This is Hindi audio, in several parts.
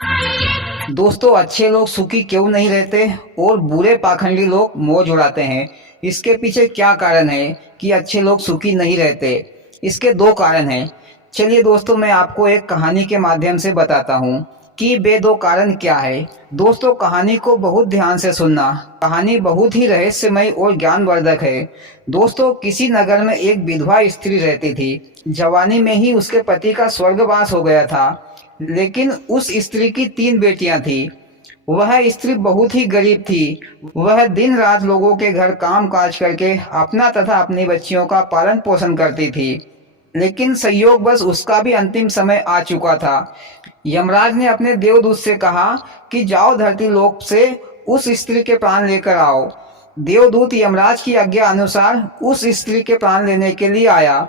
दोस्तों, अच्छे लोग सुखी क्यों नहीं रहते और बुरे पाखंडी लोग मौज उड़ाते हैं? इसके पीछे क्या कारण है कि अच्छे लोग सुखी नहीं रहते? इसके दो कारण हैं। चलिए दोस्तों, मैं आपको एक कहानी के माध्यम से बताता हूँ कि वे दो कारण क्या है। दोस्तों, कहानी को बहुत ध्यान से सुनना। कहानी बहुत ही रहस्यमय और ज्ञानवर्धक है। दोस्तों, किसी नगर में एक विधवा स्त्री रहती थी। जवानी में ही उसके पति का स्वर्गवास हो गया था, लेकिन उस स्त्री की तीन बेटियां थी। वह स्त्री बहुत ही गरीब थी। वह दिन रात लोगों के घर काम काज करके अपना तथा अपनी बच्चियों का पालन पोषण करती थी। लेकिन संयोगवश उसका भी अंतिम समय आ चुका था। यमराज ने अपने देवदूत से कहा कि जाओ धरती लोक से उस स्त्री के प्राण लेकर आओ। देवदूत यमराज की आज्ञा अनुसार उस स्त्री के प्राण लेने के लिए आया।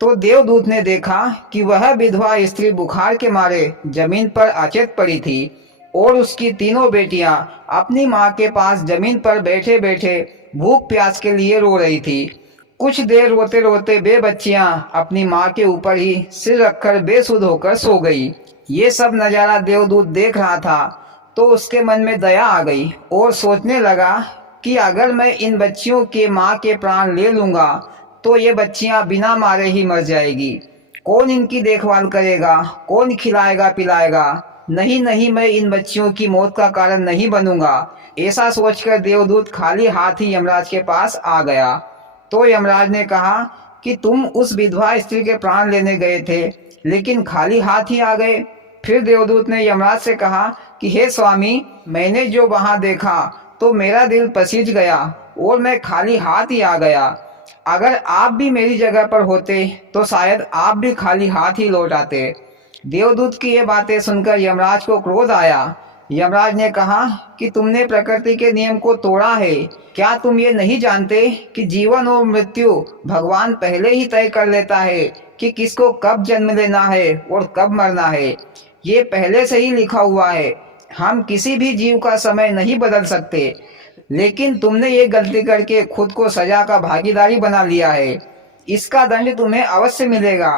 तो देवदूत ने देखा कि वह विधवा स्त्री बुखार के मारे जमीन पर अचेत पड़ी थी और उसकी तीनों बेटियां अपनी माँ के पास जमीन पर बैठे बैठे भूख प्यास के लिए रो रही थी। कुछ देर रोते रोते वे बच्चियां अपनी माँ के ऊपर ही सिर रखकर बेसुध होकर सो गई। ये सब नज़ारा देवदूत देख रहा था तो उसके मन में दया आ गई और सोचने लगा कि अगर मैं इन बच्चियों के माँ के प्राण ले लूँगा तो ये बच्चियां बिना मारे ही मर जाएगी। कौन इनकी देखभाल करेगा? कौन खिलाएगा पिलाएगा? नहीं नहीं, मैं इन बच्चियों की मौत का कारण नहीं बनूंगा। ऐसा सोचकर देवदूत खाली हाथ ही यमराज के पास आ गया। तो यमराज ने कहा कि तुम उस विधवा स्त्री के प्राण लेने गए थे, लेकिन खाली हाथ ही आ गए। फिर देवदूत ने यमराज से कहा कि हे स्वामी, मैंने जो वहां देखा तो मेरा दिल पसीज गया और मैं खाली हाथ ही आ गया। अगर आप भी मेरी जगह पर होते तो शायद आप भी खाली हाथ ही लौट आते। देवदूत की ये बातें सुनकर यमराज को क्रोध आया। यमराज ने कहा कि तुमने प्रकृति के नियम को तोड़ा है। क्या तुम ये नहीं जानते कि जीवन और मृत्यु भगवान पहले ही तय कर लेता है कि किसको कब जन्म लेना है और कब मरना है? ये पहले से ही लिखा हुआ है। हम किसी भी जीव का समय नहीं बदल सकते, लेकिन तुमने ये गलती करके खुद को सजा का भागीदारी बना लिया है। इसका दंड तुम्हें अवश्य मिलेगा।